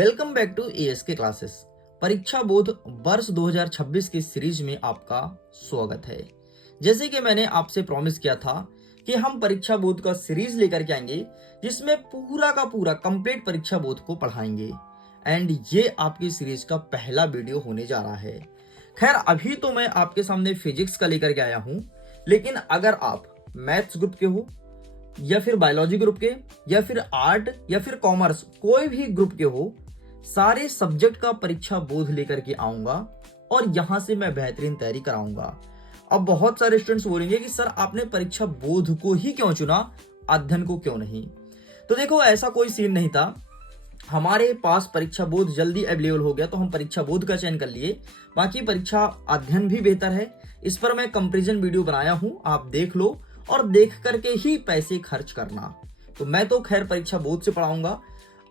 Welcome back to ASK classes. परीक्षा बोध वर्ष 2026 की सीरीज में आपका स्वागत है। जैसे कि मैंने आपसे प्रॉमिस किया था कि हम परीक्षा बोध का सीरीज लेकर के आएंगे जिसमें पूरा का पूरा कंप्लीट परीक्षा बोध को पढ़ाएंगे एंड ये आपकी सीरीज का पहला वीडियो होने जा रहा है। खैर अभी तो मैं आपके सामने फिजिक्स का लेकर के आया हूं, लेकिन अगर आप मैथ्स ग्रुप के हो या फिर बायोलॉजी ग्रुप के या फिर आर्ट या फिर कॉमर्स कोई भी ग्रुप के हो, सारे सब्जेक्ट का परीक्षा बोध लेकर के आऊंगा और यहां से मैं बेहतरीन तैयारी कराऊंगा। अब बहुत सारे स्टूडेंट्स बोलेंगे कि सर आपने परीक्षा बोध को ही क्यों चुना, अध्ययन को क्यों नहीं। तो देखो ऐसा कोई सीन नहीं था, हमारे पास परीक्षा बोध जल्दी अवेलेबल हो गया तो हम परीक्षा बोध का चयन कर लिए। बाकी परीक्षा अध्ययन भी बेहतर है, इस पर मैं कंपैरिजन वीडियो बनाया हूं, आप देख लो और देख करके ही पैसे खर्च करना। तो मैं तो खैर परीक्षा बोध से पढ़ाऊंगा।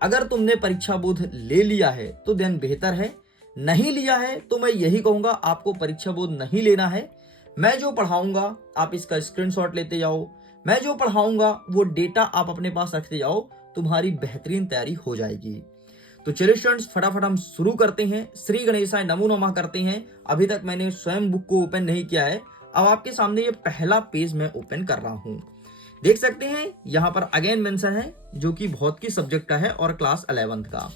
अगर तुमने परीक्षा बोध ले लिया है तो देन बेहतर है, नहीं लिया है तो मैं यही कहूंगा आपको परीक्षा बोध नहीं लेना है। मैं जो पढ़ाऊंगा आप इसका स्क्रीनशॉट लेते जाओ, मैं जो पढ़ाऊंगा वो डेटा आप अपने पास रखते जाओ, तुम्हारी बेहतरीन तैयारी हो जाएगी। तो चलिए स्टूडेंट्स फटाफट हम शुरू करते हैं। श्री गणेशाय नमो नमः करते हैं। अभी तक मैंने स्वयं बुक को ओपन नहीं किया है, अब आपके सामने ये पहला पेज मैं ओपन कर रहा हूं। देख सकते हैं यहां पर अगेन मेंशन है जो कि भौतिकी सब्जेक्ट का है और क्लास 11th का।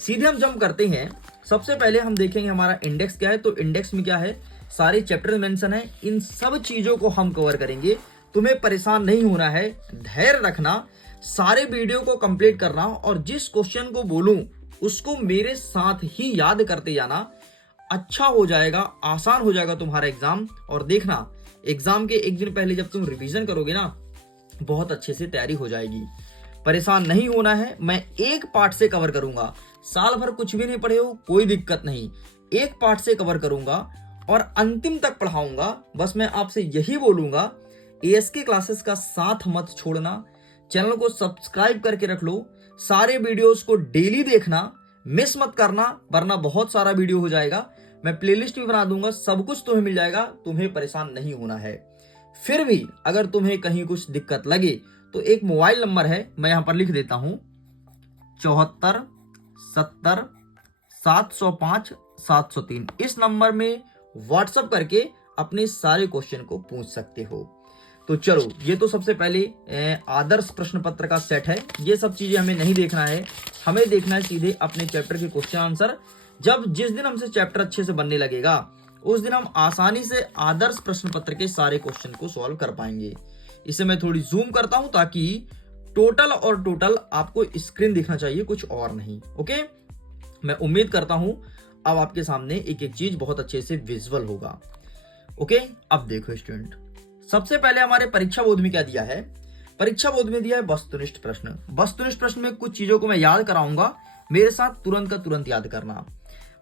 सीधे हम जंप करते हैं। सबसे पहले हम देखेंगे हमारा इंडेक्स क्या है। तो इंडेक्स में क्या है, सारे चैप्टर मेंशन है, इन सब चीजों को हम कवर करेंगे। तुम्हें परेशान नहीं होना है, धैर्य रखना, सारे वीडियो को कंप्लीट करना और जिस क्वेश्चन को बोलूं उसको मेरे साथ ही याद करते जाना। अच्छा हो जाएगा, आसान हो जाएगा तुम्हारा एग्जाम। और देखना एग्जाम के एक दिन पहले जब तुम रिवीजन करोगे ना, बहुत अच्छे से तैयारी हो जाएगी। परेशान नहीं होना है, मैं एक पार्ट से कवर करूंगा। साल भर कुछ भी नहीं पढ़े हो कोई दिक्कत नहीं, एक पार्ट से कवर करूंगा और अंतिम तक पढ़ाऊंगा। बस मैं आपसे यही बोलूंगा, एएसके क्लासेस का साथ मत छोड़ना, चैनल को सब्सक्राइब करके रख लो, सारे वीडियोस को डेली देखना, मिस मत करना, वरना बहुत सारा वीडियो हो जाएगा। मैं प्लेलिस्ट भी बना दूंगा, सब कुछ तुम्हें मिल जाएगा, तुम्हें परेशान नहीं होना है। फिर भी अगर तुम्हें कहीं कुछ दिक्कत लगे तो एक मोबाइल नंबर है, मैं यहां पर लिख देता हूं 74 70 705 703। इस नंबर में व्हाट्सएप करके अपने सारे क्वेश्चन को पूछ सकते हो। तो चलो ये तो सबसे पहले आदर्श प्रश्न पत्र का सेट है, ये सब चीजें हमें नहीं देखना है, हमें देखना है सीधे अपने चैप्टर के क्वेश्चन आंसर। जिस दिन हमसे चैप्टर अच्छे से बनने लगेगा उस दिन हम आसानी से आदर्श प्रश्न पत्र के सारे क्वेश्चन को सॉल्व कर पाएंगे। इसे मैं थोड़ी जूम करता हूं ताकि टोटल आपको स्क्रीन दिखना चाहिए, कुछ और नहीं। ओके, मैं उम्मीद करता हूं अब आपके सामने एक एक चीज बहुत अच्छे से विजुअल होगा। ओके, अब देखो स्टूडेंट, सबसे पहले हमारे परीक्षा बोध में क्या दिया है। परीक्षा बोध में दिया है वस्तुनिष्ठ प्रश्न। वस्तुनिष्ठ प्रश्न में कुछ चीजों को मैं याद कराऊंगा, मेरे साथ तुरंत का तुरंत याद करना।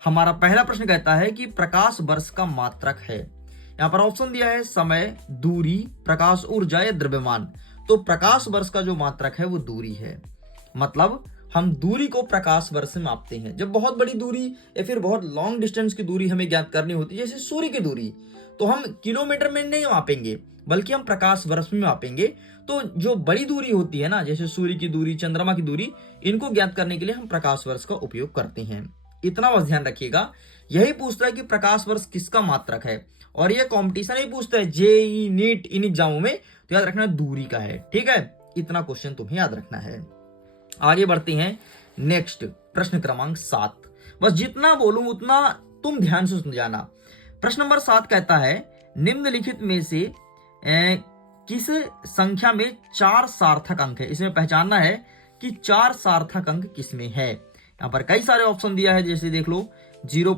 हमारा पहला प्रश्न कहता है कि प्रकाश वर्ष का मात्रक है। यहां पर ऑप्शन दिया है समय, दूरी, प्रकाश ऊर्जा या द्रव्यमान। तो प्रकाश वर्ष का जो मात्रक है वो दूरी है, मतलब हम दूरी को प्रकाश वर्ष में मापते हैं। जब बहुत बड़ी दूरी या फिर बहुत लॉन्ग डिस्टेंस की दूरी हमें ज्ञात करनी होती है, जैसे सूर्य की दूरी, तो हम किलोमीटर में नहीं मापेंगे बल्कि हम प्रकाश वर्ष में मापेंगे। तो जो बड़ी दूरी होती है ना, जैसे सूर्य की दूरी, चंद्रमा की दूरी, इनको ज्ञात करने के लिए हम प्रकाश वर्ष का उपयोग करते हैं। इतना बस ध्यान रखिएगा। यही पूछता है कि प्रकाश वर्ष किसका मात्रक है, और ये कंपटीशन ही पूछता है जेईई, नीट, इन एग्जामों में, तो याद रखना दूरी का है। ठीक है, इतना क्वेश्चन तुम्हें याद रखना है। आगे बढ़ते हैं, नेक्स्ट प्रश्न क्रमांक 7। बस जितना बोलूं उतना तुम ध्यान से सुन जाना। प्रश्न नंबर 7 कहता है निम्नलिखित में से किस संख्या में 4 सार्थक अंक है। इसमें पहचानना है कि 4 सार्थक अंक किसमें है। यहाँ पर कई सारे ऑप्शन दिया है, जैसे देख लो 0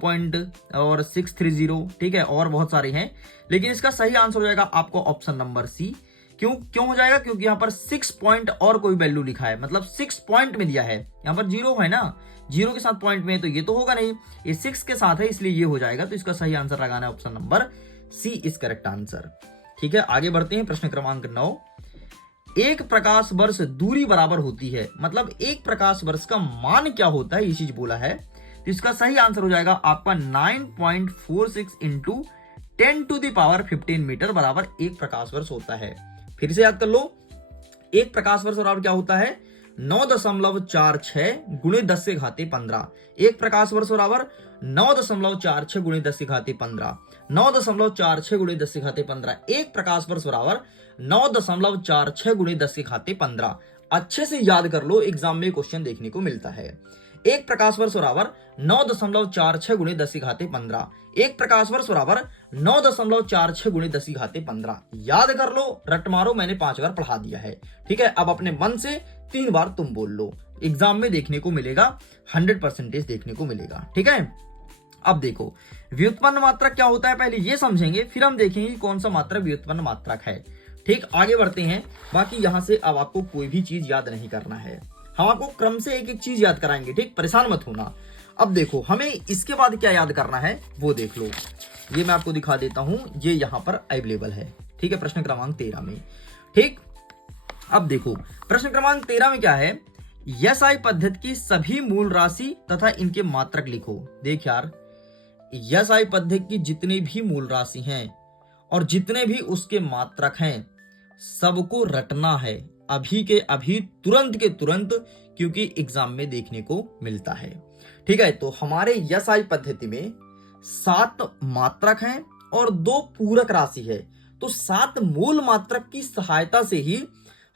और 630, ठीक है, और बहुत सारे हैं, लेकिन इसका सही आंसर हो जाएगा आपको ऑप्शन नंबर सी। क्यों हो जाएगा, क्योंकि यहाँ पर 6 पॉइंट और कोई वैल्यू लिखा है, मतलब 6 पॉइंट में दिया है। यहाँ पर 0 है ना, 0 के साथ पॉइंट में है, तो ये तो होगा नहीं, ये 6 के साथ है, इसलिए ये हो जाएगा। तो इसका सही आंसर लगाना है option number C is correct answer. ठीक है, आगे बढ़ते हैं। प्रश्न क्रमांक 9, एक प्रकाश वर्ष दूरी बराबर होती है, मतलब एक प्रकाश वर्ष का मान क्या होता है, ये चीज बोला है। तो इसका सही आंसर हो जाएगा आपका 9.46 इंटू 10⁻15 मीटर बराबर एक प्रकाश वर्ष होता है। फिर से याद कर लो, एक प्रकाश वर्ष बराबर क्या होता है, 9.46 गुणे 10 से घाते 15। एक प्रकाश वर्ष बराबर 9.46 गुणे 10 से घाते 15। 9.46 गुणे 10 से घाते 15। एक प्रकाश वर्ष बराबर 9.46 गुणे 10 से घाते 15। अच्छे से याद कर लो, एग्जाम में क्वेश्चन देखने को मिलता है। एक प्रकाश वर्ष बराबर 9.46 गुणे 10 की घाते 15। एक प्रकाश वर्ष बराबर 9.46 गुणे 10 की घाते 15। याद कर लो, रट मारो, मैंने 5 बार पढ़ा दिया है। ठीक है, अब अपने मन से 3 बार तुम बोल लो, एग्जाम में देखने को मिलेगा, 100% देखने को मिलेगा। ठीक है, अब देखो व्युत्पन्न मात्रक क्या होता है, पहले ये समझेंगे, फिर हम देखेंगे कौन सा मात्रक व्युत्पन्न मात्रक है। ठीक, आगे बढ़ते हैं। बाकी यहां से अब आपको कोई भी चीज याद नहीं करना है, हम आपको क्रम से एक एक चीज याद कराएंगे। ठीक, परेशान मत होना। अब देखो हमें इसके बाद क्या याद करना है वो देख लो, ये मैं आपको दिखा देता हूं, ये यहां पर अवेलेबल है। ठीक है, प्रश्न क्रमांक 13 में। ठीक, अब देखो प्रश्न क्रमांक 13 में क्या है, एसआई पद्धति की सभी मूल राशि तथा इनके मात्रक लिखो। देख यार, एसआई पद्धति की जितनी भी मूल राशि हैं और जितने भी उसके मात्रक हैं सबको रटना है, अभी के अभी, तुरंत के तुरंत, क्योंकि एग्जाम में देखने को मिलता है। ठीक है, तो हमारे एसआई पद्धति में 7 मात्रक हैं और 2 पूरक राशि है, तो 7 मूल मात्रक की सहायता से ही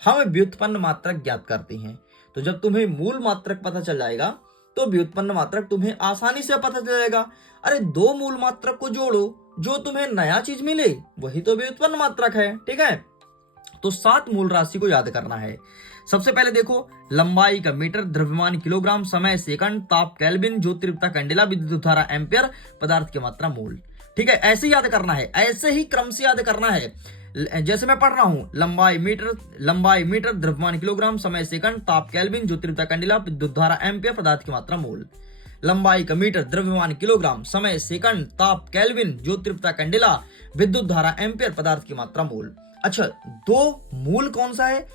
हम व्युत्पन्न मात्रक ज्ञात करते हैं। तो जब तुम्हें मूल मात्रक पता चल जाएगा तो व्युत्पन्न मात्रक तुम्हें आसानी से पता चल जाएगा। अरे 2 मूल मात्रक को जोड़ो, जो तुम्हें नया चीज मिले वही तो व्युत्पन्न मात्रक है। ठीक है, तो 7 मूल राशि को याद करना है। सबसे पहले देखो, लंबाई का मीटर, द्रव्यमान किलोग्राम, समय सेकंड, ताप केल्विन, ज्योति तीव्रता कैंडेला, विद्युत धारा एम्पियर, पदार्थ की मात्रा मोल। ठीक है, ऐसे याद करना है, ऐसे ही क्रम से याद करना है। जैसे मैं पढ़ रहा हूं, लंबाई मीटर, द्रव्यमान किलोग्राम, समय सेकंड, ताप केल्विन, ज्योति तीव्रता कैंडेला, विद्युत धारा एम्पियर, पदार्थ की मात्रा मोल। लंबाई का मीटर, द्रव्यमान किलोग्राम, समय सेकंड, ताप केल्विन, ज्योति तीव्रता कैंडेला, विद्युत धारा एम्पियर, पदार्थ की मात्रा मोल। अच्छा, 2 मूल कौन सा है,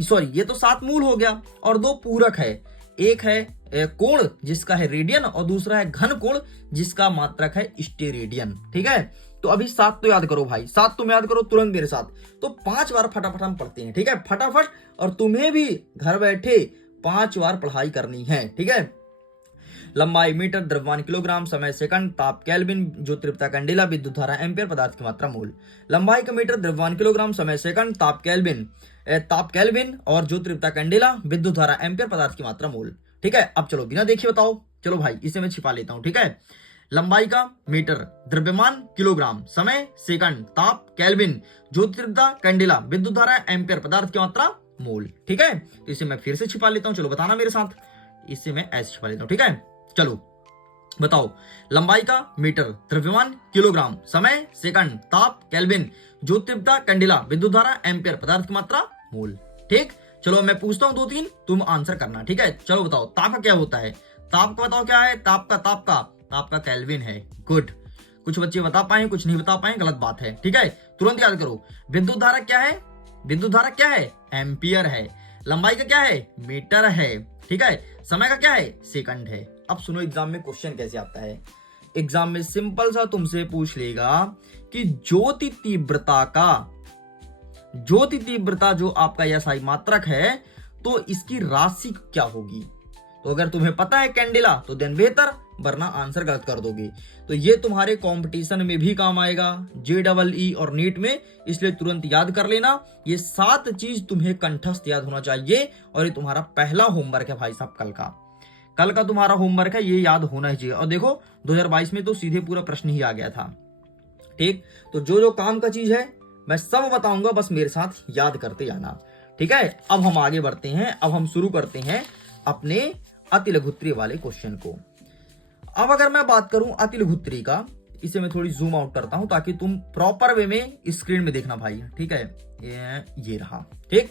सॉरी ये तो 7 मूल हो गया, और 2 पूरक है। एक है कोण जिसका है रेडियन, और दूसरा है घन कोण जिसका मात्रक है स्टेरेडियन। ठीक है, तो अभी 7 तो याद करो भाई, 7 तुम याद करो तुरंत मेरे साथ। तो 5 बार फटाफट हम पढ़ते हैं। ठीक है, फटाफट, और तुम्हें भी घर बैठे 5 बार पढ़ाई करनी है। ठीक है, लंबाई मीटर, द्रव्यमान किलोग्राम, समय सेकंड, ताप केल्विन, ज्योति तीव्रता कैंडेला, विद्युत धारा एम्पियर, पदार्थ की मात्रा मोल। लंबाई का मीटर, द्रव्यमान किलोग्राम, समय सेकंड, ताप केल्विन और ज्योति तीव्रता कैंडेला, विद्युत धारा एम्पियर, पदार्थ की मात्रा मोल। ठीक है, अब चलो बिना देखे बताओ, चलो भाई इसे मैं छिपा लेता हूं। ठीक है, लंबाई का मीटर, द्रव्यमान किलोग्राम, समय सेकंड, ताप केल्विन, ज्योति तीव्रता कैंडेला, विद्युत धारा एम्पियर, पदार्थ की मात्रा मोल। ठीक है, तो इसे मैं फिर से छिपा लेता हूं, चलो बताना मेरे साथ, इसे मैं ऐसे छिपा लेता हूं। ठीक है, चलो बताओ, लंबाई का मीटर, द्रव्यमान किलोग्राम, समय सेकंड, ताप केल्विन, ज्योति तीव्रता कैंडेला, विद्युत धारा एम्पियर, पदार्थ की मात्रा मोल। ठीक, चलो मैं पूछता हूं 2-3, तुम आंसर करना। ठीक है, चलो बताओ, ताप का क्या होता है, ताप का बताओ क्या है, ताप का केल्विन है। गुड, कुछ बच्चे बता पाए, कुछ नहीं बता पाए, गलत बात है। ठीक है, तुरंत याद करो। विद्युत धारा क्या है, एम्पियर है। लंबाई का क्या है, मीटर है। ठीक है, समय का क्या है, सेकंड है। अब सुनो एग्जाम में क्वेश्चन कैसे आता है। एग्जाम में सिंपल सा तुमसे पूछ लेगा कि ज्योति तीव्रता जो आपका एसआई मात्रक है, तो इसकी राशि क्या होगी। तो अगर तुम्हें पता है कैंडेला तो देन बेहतर, वरना आंसर गलत कर दोगे। तो ये तुम्हारे कंपटीशन में भी काम आएगा, JEE और नीट में, इसलिए तुरंत याद कर लेना। ये 7 चीज तुम्हें कंठस्थ याद होना चाहिए, और ये तुम्हारा पहला होमवर्क है भाई साहब, कल का तुम्हारा होमवर्क है, ये याद होना ही चाहिए। और देखो 2022 में तो सीधे पूरा प्रश्न ही आ गया था। ठीक, तो जो काम का चीज है मैं सब बताऊंगा, बस मेरे साथ याद करते जाना। ठीक है, अब हम आगे बढ़ते हैं, अब हम शुरू करते हैं अपने अतिलघुत्री वाले क्वेश्चन को। अब अगर मैं बात करूं अतिलघुत्री का, इसे मैं थोड़ी जूम आउट करता हूं ताकि तुम प्रॉपर वे में स्क्रीन में देखना भाई। ठीक है, ये रहा। ठीक,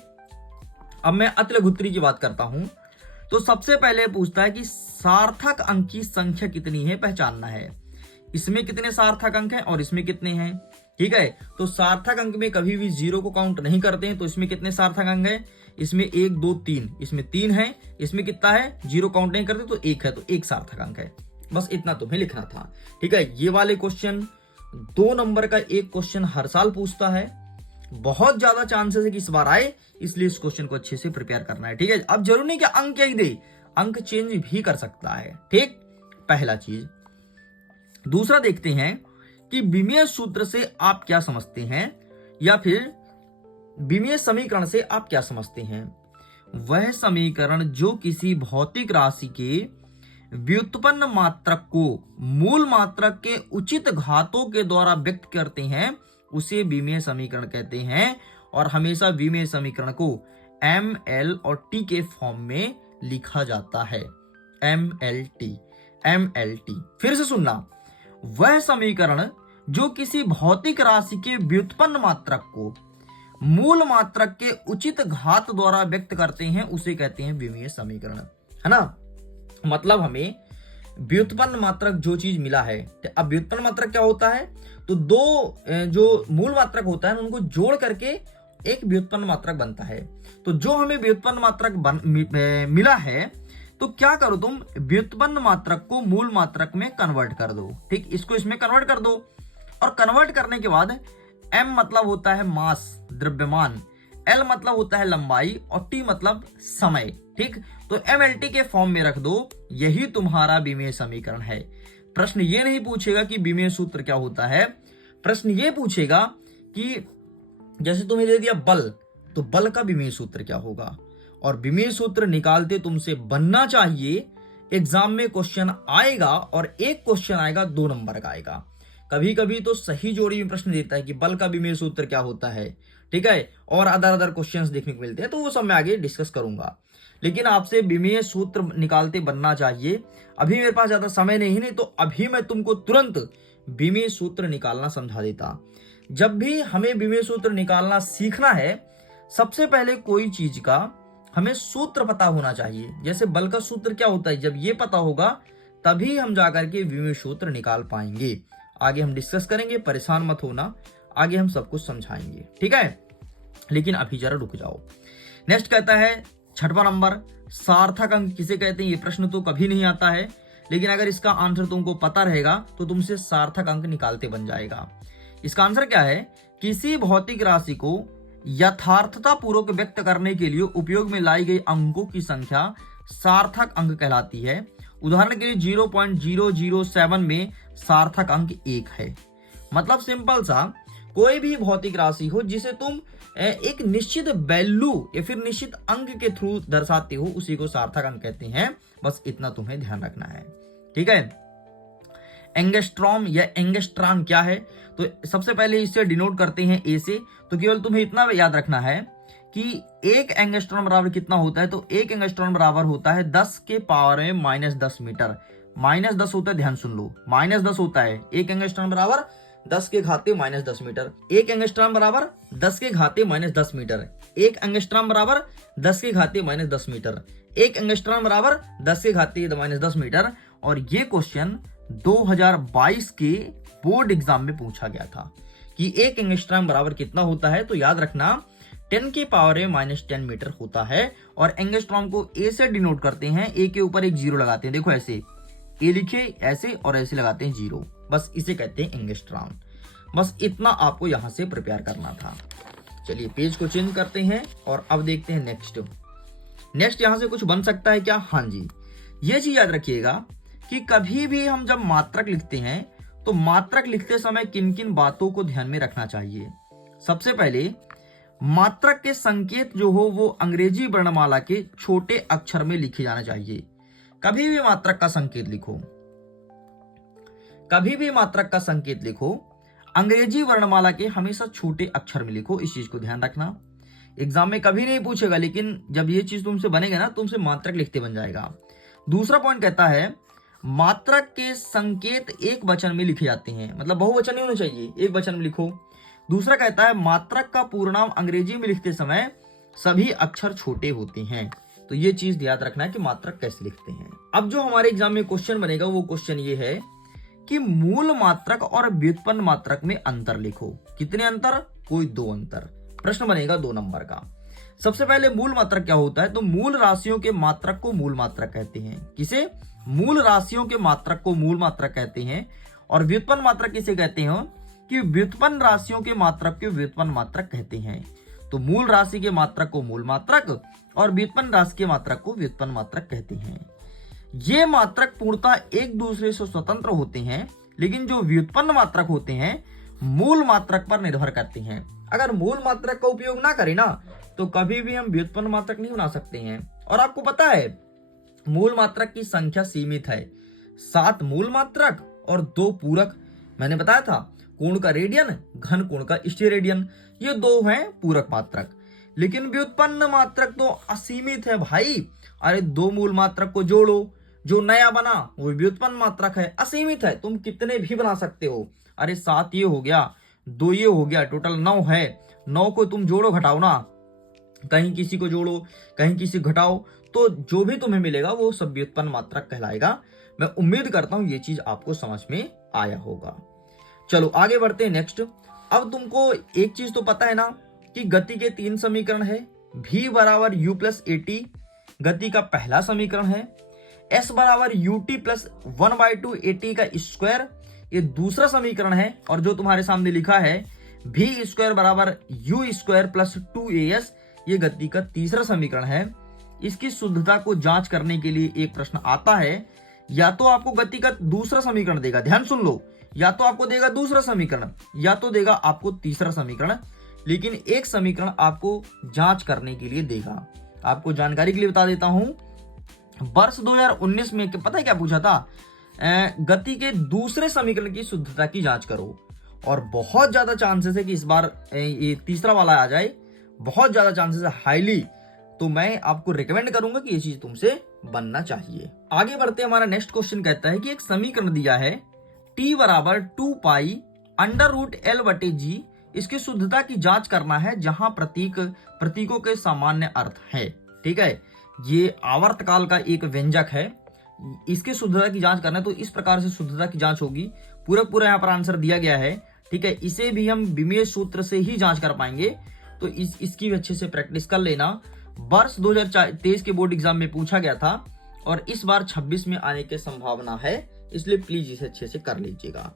अब मैं अतिलघुत्री की बात करता हूं, तो सबसे पहले पूछता है कि सार्थक अंक की संख्या कितनी है, पहचानना है। इसमें कितने सार्थक अंक हैं और इसमें कितने हैं। ठीक है, तो सार्थक अंक में कभी भी 0 को काउंट नहीं करते हैं, तो इसमें कितने सार्थक अंक हैं, इसमें 1 2 3, इसमें 3 है, इसमें कितना है, 0 काउंट नहीं करते तो 1 है, तो 1 सार्थक अंक है। बस इतना तुम्हें लिखना था। ठीक है, ये वाले क्वेश्चन 2 नंबर का एक क्वेश्चन हर साल पूछता है, बहुत ज्यादा चांसेस है कि इस बार आए, इसलिए इस क्वेश्चन को अच्छे से प्रिपेयर करना है। ठीक है, अब जरूर नहीं कि अंक एक दे, अंक चेंज भी कर सकता है। ठीक, पहला चीज। दूसरा देखते हैं कि विमेय सूत्र से आप क्या समझते हैं, या फिर विमेय समीकरण से आप क्या समझते हैं। वह समीकरण जो किसी भौतिक राशि के व्युत्पन्न मात्रक को मूल मात्रक के उचित घातों के द्वारा व्यक्त करते हैं, उसे विमेय समीकरण कहते हैं। और हमेशा विमेय समीकरण को एम, एल और टी के फॉर्म में लिखा जाता है। M L T, M L T. फिर से सुनना, वह समीकरण जो किसी भौतिक राशि के व्युत्पन्न मात्रक को मूल मात्रक के उचित घात द्वारा व्यक्त करते हैं, उसे कहते हैं विमेय समीकरण, है ना। मतलब हमें व्युत्पन्न मात्रक जो चीज मिला है, अब व्युत्पन्न मात्रक क्या होता है, तो दो जो मूल मात्रक होता है उनको जोड़ करके एक व्युत्पन्न मात्रक बनता है। तो जो हमें व्युत्पन्न मात्रक मिला है, तो क्या करो तुम, व्युत्पन्न मात्रक को मूल मात्रक में कन्वर्ट कर दो। ठीक, इसको इसमें कन्वर्ट कर दो, और कन्वर्ट करने के बाद m मतलब होता है मास, द्रव्यमान, l मतलब होता है लंबाई, और t मतलब समय। ठीक, तो MLT के फॉर्म में रख दो, यही तुम्हारा विमेय समीकरण है। प्रश्न ये नहीं पूछेगा कि विमेय सूत्र क्या होता है, प्रश्न ये पूछेगा कि जैसे तुम्हें दे दिया बल, तो बल का विमेय सूत्र क्या होगा। और विमेय सूत्र निकालते तुमसे बनना चाहिए, एग्जाम में क्वेश्चन आएगा, और एक क्वेश्चन आएगा 2 नंबर का आएगा। कभी कभी तो सही जोड़ी में प्रश्न देता है कि बल का विमेय सूत्र क्या होता है। ठीक है, और अदर क्वेश्चंस देखने को मिलते हैं, तो वो सब मैं आगे डिस्कस करूंगा। लेकिन आपसे विमेय सूत्र निकालते बनना चाहिए। अभी मेरे पास ज्यादा समय नहीं तो अभी मैं तुमको तुरंत विमेय सूत्र निकालना समझा देता। जब भी हमें विमेय सूत्र निकालना सीखना है, सबसे पहले कोई चीज का हमें सूत्र पता होना चाहिए। जैसे बल का सूत्र क्या होता है, जब ये पता होगा तभी हम जाकर के विमेय सूत्र निकाल पाएंगे। आगे हम डिस्कस करेंगे, परेशान मत होना, आगे हम सब कुछ समझाएंगे। ठीक है, लेकिन अभी जरा रुक जाओ। नेक्स्ट कहता है 6वां नंबर, सार्थक अंक किसे कहते हैं। ये प्रश्न तो कभी नहीं आता है, लेकिन अगर इसका आंसर तुमको पता रहेगा तो तुमसे सार्थक अंक निकालते बन जाएगा। इसका आंसर क्या है, किसी भौतिक राशि को यथार्थता पूर्वक व्यक्त करने के लिए उपयोग में लाई गई अंकों की संख्या सार्थक अंक कहलाती है। उदाहरण के लिए 0.007 में सार्थक अंक 1 है। मतलब सिंपल सा, कोई भी भौतिक राशि हो जिसे तुम एक निश्चित वैल्यू या फिर निश्चित अंक के थ्रू दर्शाते हो, उसी को सार्थक अंक कहते हैं। बस इतना तुम्हें ध्यान रखना है। ठीक है, एंगस्ट्रॉम या एंगस्ट्रॉन क्या है, तो सबसे पहले इसे डिनोट करते हैं ए से। तो केवल तुम्हें इतना याद रखना है कि एक एंगस्ट्रॉन बराबर कितना होता है, तो एक एंगस्ट्रॉन बराबर होता है 10 के पावर में -10 मीटर। -10 होता है, ध्यान सुन लो, -10 होता है। एक एंगस्ट्रॉन बराबर 10 के घाते -10 मीटर। एक एंगस्ट्रॉन बराबर 10 के घाते -10 मीटर। एक एंगस्ट्रॉन बराबर 10 के घाते -10 मीटर। एक एंगस्ट्रॉन बराबर 10 के घाते -10 मीटर। और ये क्वेश्चन 2022 के बोर्ड एग्जाम में पूछा गया था कि एक एंगस्ट्रॉम बराबर कितना होता है। तो याद रखना 10 के पावर में -10 मीटर होता है। और एंगस्ट्रॉम को ए से डिनोट करते हैं, ए के ऊपर एक 0 लगाते हैं। देखो ऐसे ए लिखे, ऐसे और ऐसे लगाते हैं 0, बस इसे कहते हैं एंगस्ट्रॉम। बस इतना आपको यहां से प्रिपेयर करना था। चलिए पेज को चेंज करते हैं और अब देखते हैं नेक्स्ट यहां से कुछ बन सकता है क्या। हाँ जी, ये चीज याद रखिएगा कि कभी भी हम जब मात्रक लिखते हैं तो मात्रक लिखते समय किन किन बातों को ध्यान में रखना चाहिए। सबसे पहले मात्रक के संकेत जो हो वो अंग्रेजी वर्णमाला के छोटे अक्षर में लिखे जाना चाहिए। कभी भी मात्रक का संकेत लिखो, कभी भी मात्रक का संकेत लिखो, अंग्रेजी वर्णमाला के हमेशा छोटे अक्षर में लिखो। इस चीज को ध्यान रखना, एग्जाम में कभी नहीं पूछेगा, लेकिन जब ये चीज तुमसे बनेगा ना, तुमसे मात्रक लिखते बन जाएगा। दूसरा पॉइंट कहता है मात्रक के संकेत एक वचन में लिखे जाते हैं, मतलब बहुवचन नहीं होना चाहिए, एक वचन में लिखो। दूसरा कहता है मात्रक का पूर्ण नाम अंग्रेजी में लिखते समय सभी अक्षर छोटे होते हैं। तो ये चीज याद रखना है कि मात्रक कैसे लिखते हैं। अब जो हमारे एग्जाम में क्वेश्चन बनेगा वो क्वेश्चन ये है कि मूल मात्रक और व्युत्पन्न मात्रक में अंतर लिखो। कितने अंतर? कोई 2 अंतर। प्रश्न बनेगा 2 नंबर का। सबसे पहले मूल मात्रक क्या होता है, तो मूल राशियों के मात्रक को मूल मात्रक कहते हैं। किसे? मूल राशियों के मात्रक को मूल मात्रक कहते हैं। और व्युत्पन्न मात्रक किसे कहते हैं? कि व्युत्पन्न राशियों के मात्रक के व्युत्पन्न मात्रक कहते हैं। तो मूल राशि के मात्रक को मूल मात्रक और व्युत्पन्न राशि के मात्रक को व्युत्पन्न मात्रक कहते हैं। ये मात्रक पूर्णतः एक दूसरे से स्वतंत्र होते हैं, लेकिन जो व्युत्पन्न मात्रक होते हैं मूल मात्रक पर निर्भर करते हैं। अगर मूल मात्रक का उपयोग ना करें ना तो कभी भी हम व्युत्पन्न मात्रक नहीं बना सकते हैं। और आपको पता है मूल मात्रक की संख्या सीमित है, 7 मूल मात्रक और 2 पूरक। मैंने बताया था कोण का रेडियन, घन कोण का स्टेरेडियन, ये 2 हैं पूरक मात्रक। लेकिन व्युत्पन्न मात्रक तो असीमित है भाई। अरे 2 मूल मात्रक को जोड़ो, जो नया बना वो व्युत्पन्न मात्रक है, असीमित है, तुम कितने भी बना सकते हो। अरे 7 ये हो गया, 2 ये हो गया, टोटल 9 है। 9 को तुम जोड़ो घटाओ ना, कहीं किसी को जोड़ो कहीं किसी घटाओ, तो जो भी तुम्हें मिलेगा वो सब व्युत्पन्न मात्रक कहलाएगा। मैं उम्मीद करता हूं ये चीज आपको समझ में आया होगा। चलो आगे बढ़ते हैं नेक्स्ट। अब तुमको एक चीज तो पता है ना कि गति के 3 समीकरण है। v बराबर u प्लस एटी गति का पहला समीकरण है। s बराबर ut प्लस 1/2 एटी का स्क्वायर ये दूसरा समीकरण है। और जो तुम्हारे सामने लिखा है v स्क्वायर बराबर u स्क्वायर प्लस 2as ये गति का तीसरा समीकरण है। इसकी शुद्धता को जांच करने के लिए एक प्रश्न आता है, या तो आपको गति का दूसरा समीकरण देगा, ध्यान सुन लो, या तो आपको देगा दूसरा समीकरण या तो देगा आपको तीसरा समीकरण, लेकिन एक समीकरण आपको जांच करने के लिए देगा। आपको जानकारी के लिए बता देता हूं, वर्ष 2019 में पता है क्या पूछा था, गति के दूसरे समीकरण की शुद्धता की जांच करो। और बहुत ज्यादा चांसेस है कि इस बार ये तीसरा वाला आ जाए, बहुत ज्यादा चांसेस है, हाईली। तो मैं आपको रिकमेंड करूंगा कि ये चीज तुमसे बनना चाहिए। आगे बढ़ते हमारा नेक्स्ट क्वेश्चन कहता है कि एक समीकरण दिया है t बराबर 2 पाई अंडर रूट एल बटे जी, इसकी शुद्धता की जांच करना है जहां प्रतीकों के सामान्य अर्थ है। ठीक है, ये आवर्तकाल का एक व्यंजक है, इसकी शुद्धता की जांच करना है। तो इस प्रकार से शुद्धता की जांच होगी। पूरा यहाँ पर आंसर दिया गया है। ठीक है, इसे भी हम विमेय सूत्र से ही जांच कर पाएंगे, तो इसकी भी अच्छे से प्रैक्टिस कर लेना। वर्ष 2023 के बोर्ड एग्जाम में पूछा गया था और इस बार 26 में आने की संभावना है, इसलिए प्लीज इसे अच्छे से कर लीजिएगा।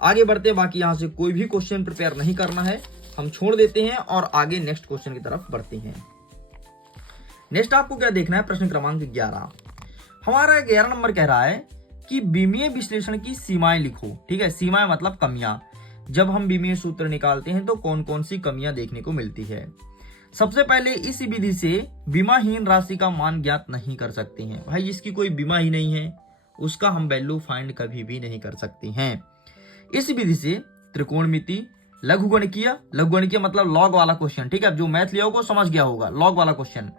आगे बढ़ते, बाकी यहाँ से कोई भी क्वेश्चन प्रिपेयर नहीं करना है, हम छोड़ देते हैं और आगे नेक्स्ट क्वेश्चन की तरफ बढ़ते हैं। नेक्स्ट आपको क्या देखना है, प्रश्न क्रमांक 11। हमारा 11 नंबर कह रहा है कि विमीय विश्लेषण की सीमाएं लिखो। ठीक है, सीमाएं मतलब कमियां। जब हम विमीय सूत्र निकालते हैं तो कौन कौन सी कमियां देखने को मिलती है। सबसे पहले इस विधि से विमाहीन राशि का मान ज्ञात नहीं कर सकते हैं। भाई जिसकी कोई बीमा ही नहीं है उसका हम वैल्यू फाइंड कभी भी नहीं कर सकते हैं। इस विधि से त्रिकोणमिति, लघुगणकीय मतलब लॉग वाला क्वेश्चन, ठीक है, जो मैथ लिया होगा समझ गया होगा, लॉग वाला क्वेश्चन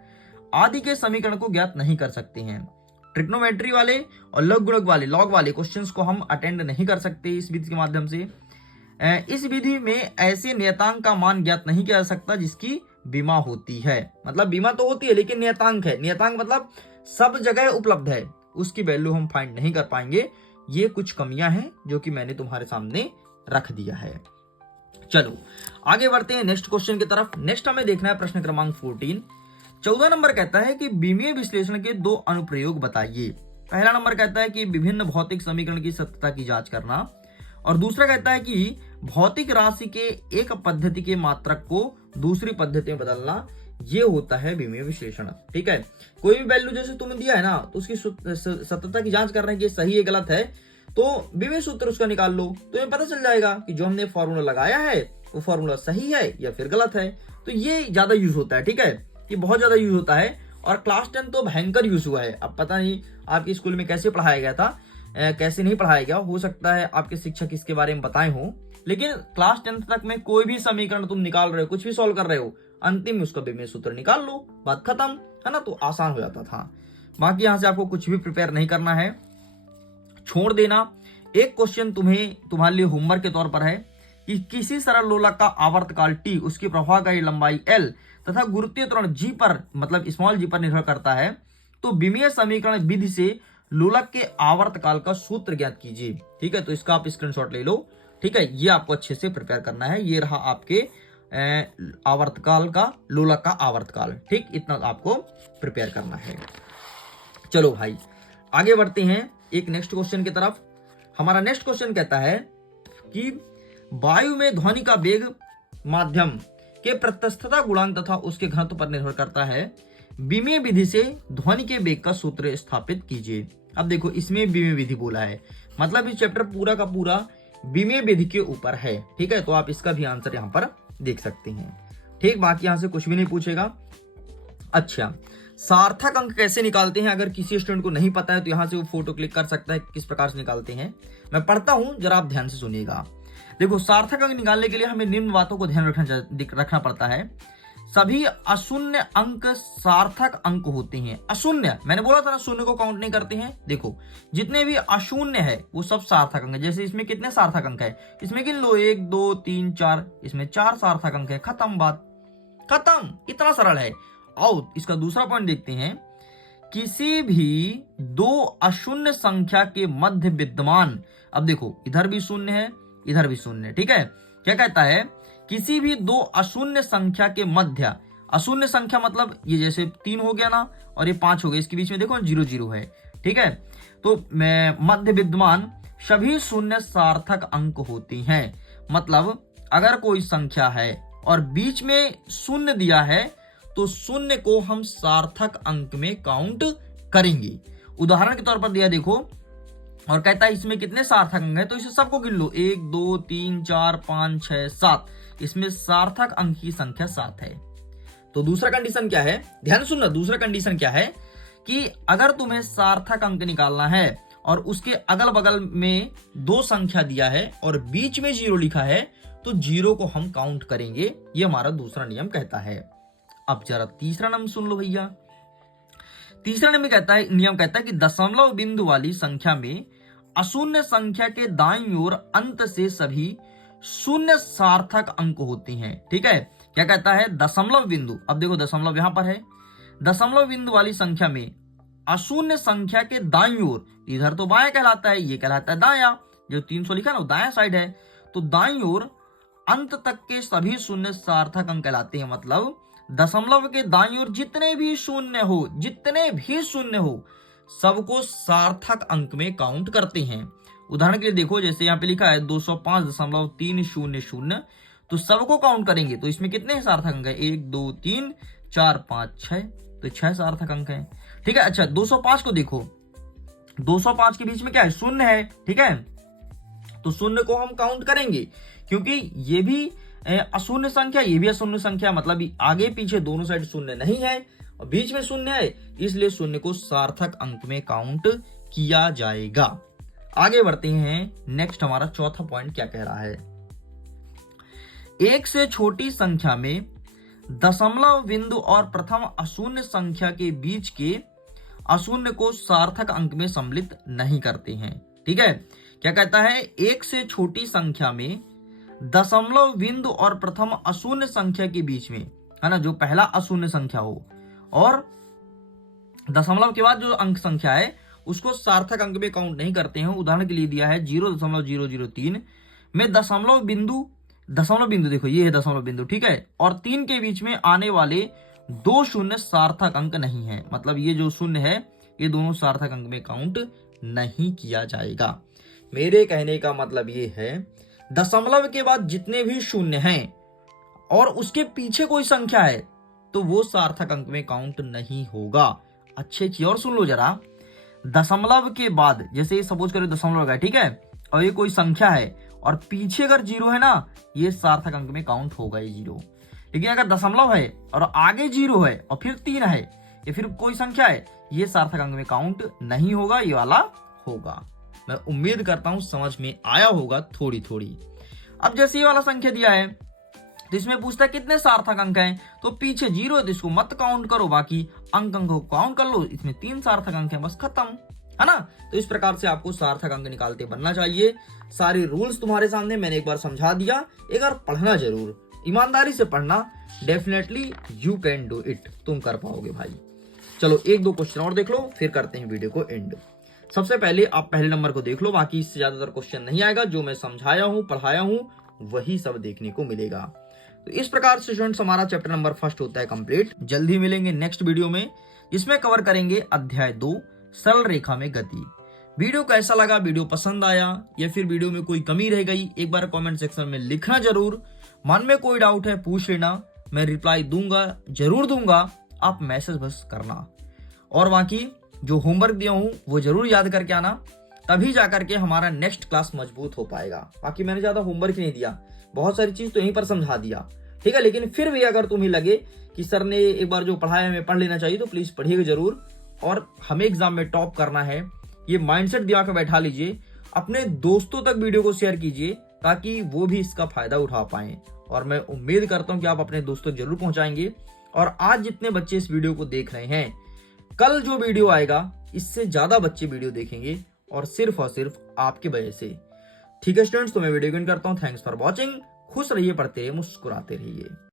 आदि के समीकरण को ज्ञात नहीं कर सकते हैं। ट्रिग्नोमेट्री वाले और लघुगणक वाले लॉग वाले क्वेश्चंस को हम अटेंड नहीं कर सकते इस विधि के माध्यम से। इस विधि में ऐसे नियतांक का मान ज्ञात नहीं किया जा सकता जिसकी बीमा होती है। मतलब बीमा तो होती है लेकिन नियतांक है, नियतांक मतलब सब जगह उपलब्ध है, उसकी वैल्यू हम फाइंड नहीं कर पाएंगे। ये कुछ कमियां हैं जो कि मैंने तुम्हारे सामने रख दिया है। चलो आगे बढ़ते हैं नेक्स्ट क्वेश्चन की तरफ। नेक्स्ट हमें देखना है प्रश्न क्रमांक 14। 14 नंबर कहता है कि विमीय विश्लेषण के 2 अनुप्रयोग बताइए। पहला नंबर कहता है कि विभिन्न भौतिक समीकरण की सत्यता की जांच करना, और दूसरा कहता है कि भौतिक राशि के एक पद्धति के मात्रक को दूसरी पद्धति में बदलना, ये होता है विमीय विश्लेषण। ठीक है, कोई भी वैल्यू जैसे तुमने दिया है ना तो उसकी सत्यता की जांच कर रहे हैं कि सही है गलत है, तो विमीय सूत्र उसका निकाल लो, तो ये पता चल जाएगा कि जो हमने फॉर्मूला लगाया है वो फॉर्मूला सही है या फिर गलत है। तो ये ज्यादा यूज होता है। ठीक है, ये बहुत ज्यादा यूज होता है और क्लास 10 तो भयंकर यूज हुआ है। अब पता नहीं आपके स्कूल में कैसे पढ़ाया गया था, कैसे नहीं पढ़ाया गया, हो सकता है आपके शिक्षक इसके बारे में बताए हों, लेकिन क्लास 10 तक में कोई भी समीकरण तुम निकाल रहे हो, कुछ भी सॉल्व कर रहे हो, अंतिम में उसका विमीय सूत्र निकाल लो, बात खत्म है ना, तो आसान हो जाता था। बाकी यहाँ से आपको कुछ भी प्रिपेयर नहीं करना है, छोड़ देना। एक क्वेश्चन तुम्हारे लिए होमवर्क के तौर पर है कि किसी सरल लोलक का आवर्तकाल t, उसकी प्रभावकारी लंबाई l तथा गुरुत्वीय त्वरण g पर मतलब स्मॉल g पर निर्भर करता है, तो विमीय समीकरण विधि से लोलक के आवर्तकाल का सूत्र ज्ञात कीजिए। ठीक है, तो इसका आप स्क्रीनशॉट ले लो। ठीक है, ये आपको अच्छे से प्रिपेयर करना है। ये रहा आपके आवर्तकाल का, लोलक का आवर्तकाल। ठीक, इतना आपको प्रिपेयर करना है। चलो भाई आगे बढ़ते हैं एक नेक्स्ट क्वेश्चन की तरफ। हमारा नेक्स्ट क्वेश्चन कहता है कि वायु में ध्वनि का वेग माध्यम के प्रत्यस्थता गुणांक तथा उसके घनत्व पर निर्भर करता है। विमेय विधि से ध्वनि के वेग का सूत्र स्थापित कीजिए। अब देखो इसमें विमेय विधि बोला है, मतलब इस चैप्टर पूरा का पूरा विमेय विधि के ऊपर है। ठीक है, तो आप इसका भी आंसर यहाँ पर देख सकते हैं। ठीक, बाकी यहाँ से कुछ भी नहीं पूछेगा। अच्छा, सार्थक अंक कैसे निकालते हैं, अगर किसी स्टूडेंट को नहीं पता है तो यहाँ से वो फोटो क्लिक कर सकता है किस प्रकार से निकालते हैं। मैं पढ़ता हूँ, जरा आप ध्यान से सुनिएगा। देखो, सार्थक अंक निकालने के लिए हमें निम्न बातों को ध्यान रखना पड़ता है। सभी अशून्य अंक सार्थक अंक होते हैं। अशून्य, मैंने बोला था ना शून्य को काउंट नहीं करते हैं। देखो, जितने भी अशून्य है वो सब सार्थक अंक है। जैसे इसमें कितने सार्थक अंक है, इसमें गिन लो 1 2 3 4, इसमें 4 सार्थक अंक है। खत्म बात, खत्म, इतना सरल है। आओ इसका दूसरा पॉइंट देखते हैं। किसी भी दो अशून्य संख्या के मध्य विद्यमान, अब देखो इधर भी शून्य है इधर भी शून्य है। ठीक है, क्या कहता है, किसी भी दो अशून्य संख्या के मध्य, अशून्य संख्या मतलब ये जैसे 3 हो गया ना और ये 5 हो गया, इसके बीच में देखो 0 0 है। ठीक है, तो मध्य विद्यमान सभी शून्य सार्थक अंक होती हैं। मतलब अगर कोई संख्या है और बीच में शून्य दिया है तो शून्य को हम सार्थक अंक में काउंट करेंगे। उदाहरण के तौर पर दिया देखो, और कहता है इसमें कितने सार्थक अंक है, तो इसे सबको गिन लो 1 2 3 4 5 6 7, इसमें सार्थक अंक की संख्या 7 है। तो दूसरा कंडीशन क्या है, ध्यान सुनना, दूसरा कंडीशन क्या है कि अगर तुम्हें सार्थक अंक निकालना है और उसके अगल बगल में दो संख्या दिया है और बीच में 0 लिखा है तो 0 को हम काउंट करेंगे। ये हमारा दूसरा नियम कहता है। अब जरा तीसरा नियम सुन लो भैया। तीसरा नियम कहता है कि दशमलव बिंदु वाली संख्या में अशून्य संख्या के दाईं ओर अंत से सभी शून्य सार्थक अंक होते हैं। ठीक है, क्या कहता है, दशमलव बिंदु, अब देखो दशमलव यहां पर है, दशमलव बिंदु वाली संख्या में अशून्य संख्या के दाईं ओर, इधर तो बायां कहलाता है, ये कहलाता है दायां, जो 300 लिखा ना वो दायां साइड है, तो दाईं ओर अंत तक के सभी शून्य सार्थक अंक कहलाते हैं। मतलब दशमलव के दाईं ओर जितने भी शून्य हो सबको सार्थक अंक में काउंट करते हैं। उदाहरण के लिए देखो, जैसे यहाँ पे लिखा है 205.300, तो सबको काउंट करेंगे तो इसमें कितने सार्थक अंक है, 1 2 3 4 5 6, तो 6 सार्थक अंक है। ठीक है, अच्छा 205 को देखो, 205 के बीच में क्या है, शून्य है। ठीक है, तो शून्य को हम काउंट करेंगे क्योंकि ये भी अशून्य संख्या, ये भी अशून्य संख्या, मतलब आगे पीछे दोनों साइड शून्य नहीं है और बीच में शून्य है, इसलिए शून्य को सार्थक अंक में काउंट किया जाएगा। आगे बढ़ते हैं, नेक्स्ट हमारा चौथा पॉइंट क्या कह रहा है। एक से छोटी संख्या में दशमलव बिंदु और प्रथम अशून्य संख्या के बीच के अशून्य को सार्थक अंक में सम्मिलित नहीं करते हैं। ठीक है, क्या कहता है, एक से छोटी संख्या में दशमलव बिंदु और प्रथम अशून्य संख्या के बीच में, है ना, जो पहला अशून्य संख्या हो और दशमलव के बाद जो अंक संख्या है उसको सार्थक अंक में काउंट नहीं करते हैं। उदाहरण के लिए दिया है 0.003 में दशमलव बिंदु देखो ये है दशमलव बिंदु, ठीक है, और 3 के बीच में आने वाले दो शून्य सार्थक अंक नहीं है। मतलब ये जो शून्य है ये दोनों सार्थक अंक में काउंट नहीं किया जाएगा। मेरे कहने का मतलब ये है, दशमलव के बाद जितने भी शून्य हैं और उसके पीछे कोई संख्या है तो वो सार्थक अंक में काउंट नहीं होगा। अच्छे की और सुन लो जरा, दशमलव के बाद जैसे सपोज करो दशमलव है, ठीक है, और ये कोई संख्या है और पीछे अगर 0 है ना, ये सार्थक अंक में काउंट होगा ये 0। लेकिन अगर दशमलव है और आगे 0 है और फिर 3 है या फिर कोई संख्या है, ये सार्थक अंक में काउंट नहीं होगा, ये वाला होगा। मैं उम्मीद करता हूं समझ में आया होगा थोड़ी थोड़ी। अब जैसे ये वाला संख्या दिया है तो इसमें पूछता है कितने सार्थक अंक हैं, तो पीछे 0 है तो इसको मत काउंट करो, बाकी अंकों को काउंट कर लो, इसमें 3 सार्थक अंक हैं, बस खत्म, है ना। तो इस प्रकार से आपको सार्थक अंक निकालते बनना चाहिए। सारे रूल्स तुम्हारे सामने मैंने एक बार समझा दिया, एक बार पढ़ना जरूर, ईमानदारी से पढ़ना, definitely you can do it, तुम कर पाओगे भाई। चलो 1-2 क्वेश्चन और देख लो, फिर करते हैं वीडियो को एंड। सबसे पहले आप पहले नंबर को देख लो, बाकी इससे ज्यादातर क्वेश्चन नहीं आएगा, जो मैं समझाया हूं पढ़ाया हूं वही सब देखने को मिलेगा। तो इस प्रकार से स्टूडेंट्स हमारा चैप्टर नंबर 1 होता है कंप्लीट। जल्द ही मिलेंगे नेक्स्ट वीडियो में, जिसमें कवर करेंगे अध्याय 2 सरल रेखा में गति। वीडियो कैसा लगा, वीडियो पसंद आया या फिर वीडियो में कोई कमी रह गई, एक बार कमेंट सेक्शन में लिखना जरूर। मन में कोई डाउट है पूछ लेना, मैं रिप्लाई दूंगा, जरूर दूंगा, आप मैसेज बस करना। और बाकी जो होमवर्क दिया हूं वो जरूर याद करके आना, तभी जाकर के हमारा नेक्स्ट क्लास मजबूत हो पाएगा। बाकी मैंने ज्यादा होमवर्क नहीं दिया, बहुत सारी चीज तो यहीं पर समझा दिया, ठीक है। लेकिन फिर भी अगर तुम्हें लगे कि सर ने एक बार जो पढ़ाया हमें पढ़ लेना चाहिए, तो प्लीज पढ़िएगा जरूर। और हमें एग्जाम में टॉप करना है, ये माइंडसेट दिमाग में बैठा लीजिए। अपने दोस्तों तक वीडियो को शेयर कीजिए ताकि वो भी इसका फायदा उठा पाए। और मैं उम्मीद करता हूं कि आप अपने दोस्तों तक जरूर पहुंचाएंगे। और आज जितने बच्चे इस वीडियो को देख रहे हैं, कल जो वीडियो आएगा इससे ज्यादा बच्चे वीडियो देखेंगे, और सिर्फ आपकी वजह से। ठीक है स्टूडेंट्स, तो मैं वीडियो एंड करता हूं। Thanks for watching. खुश रहिए, पढ़ते रहिए, मुस्कुराते रहिए।